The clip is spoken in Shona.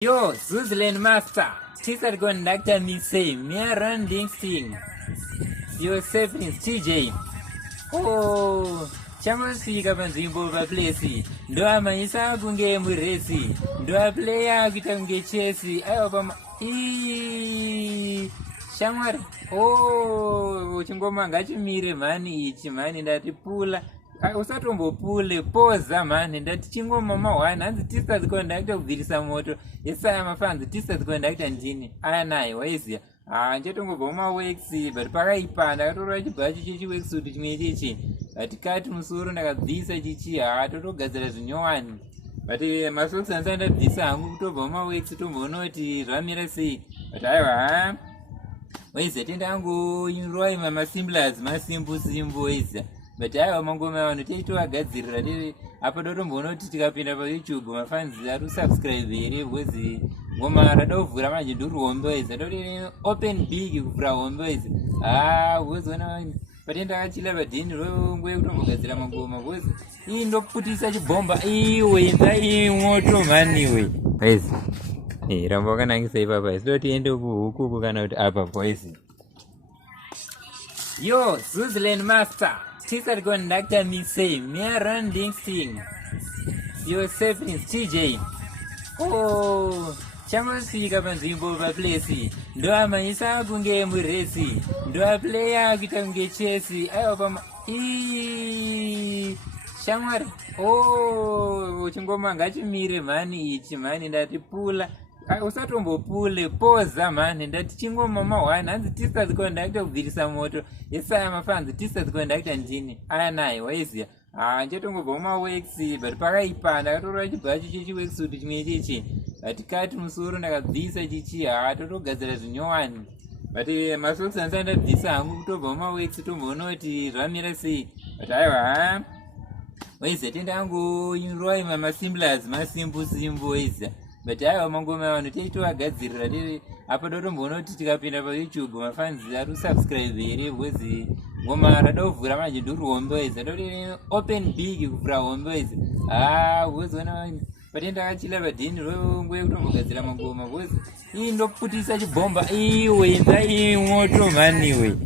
Yo, Switzerland Master, T-Star De Conductor me say, me running thing. Yourself is TJ. Oh, Ndichangosvika panzvimbo paplace. Ndo amanyisa kunge muresi. Ndo aplayer kuita kunge chesi. Aiwa pama. Shamwari. Oh, chingoma ngachimire mani ichi mani ndati pula. Usatombopule poza mani ndati chingoma mawana hanzi T-Star De Conductor kubvirisa moto. Yesaya mafanzi T-Star De Conductor ndini. Aya naye waiziya. Njetongobva mumaworks but pakaipa ndakatora chibhachi chechiworksuit chimwe chichi tikati musoro ndakabvisa chichi totogadzira zvinyowani but masocks anzi andabvisa hangu kutobva mumaworks tomboona kuti zvamira sei but aiwa waiziya tendangoinrova ima masimblers masimbu waiziya but aiwa mangoma vanhu teitoagadzirira apa totomboona kuti tikapinda payoutube mafanzi ari kusubscribe here because ngoma rada kuvhura manje ndurihombe waiziya ndoti open big kuvhura hombe waiziya uzoona pati ndakachila padhini rongo yekutombogadzira mangoma because iyi ndoputisa chibhomba iwe moto maniwe waiziya ramba wakanangisa ipapa isito tiende kuhukuku kana kuti apa voice. Yo, Switzerland Master, T-Star De Conductor me say, me running thing. Yourself is TJ. Oh, Ndichangosvika panzvimbo paplace. Ndo amanyisa kunge muresi. Ndo aplayer kuita kunge chesi. Aiwa pama. Shamwari. Oh, chingoma ngachimire mani ichi mani ndati pula. Usatombopule poza mani ndati chingoma mawana hanzi T-Star De Conductor kubvirisa moto. Yesaya mafanzi T-Star De Conductor ndini. Aya naye waiziya. Njetongobva mumaworks but pakaipa ndakatora chibhachi chechiworksuit chimwe chichi tikati musoro ndakabvisa chichi totogadzira zvinyowani but masocks anzi andabvisa hangu kutobva mumaworks tomboona kuti zvamira sei but aiwa waiziya tendangoinrova ima masimblers masimbu waiziya but aiwa mangoma vanhu teitoagadzirira apa totomboona kuti tikapinda payoutube mafanzi ari kusubscribe here because ngoma rada kuvhura manje ndurihombe waiziya ndoti open big kuvhura hombe waiziya uzoona pati ndakachila padhini rongo yekutombogadzira mangoma because iyi ndoputisa chibhomba iwe moto maniwe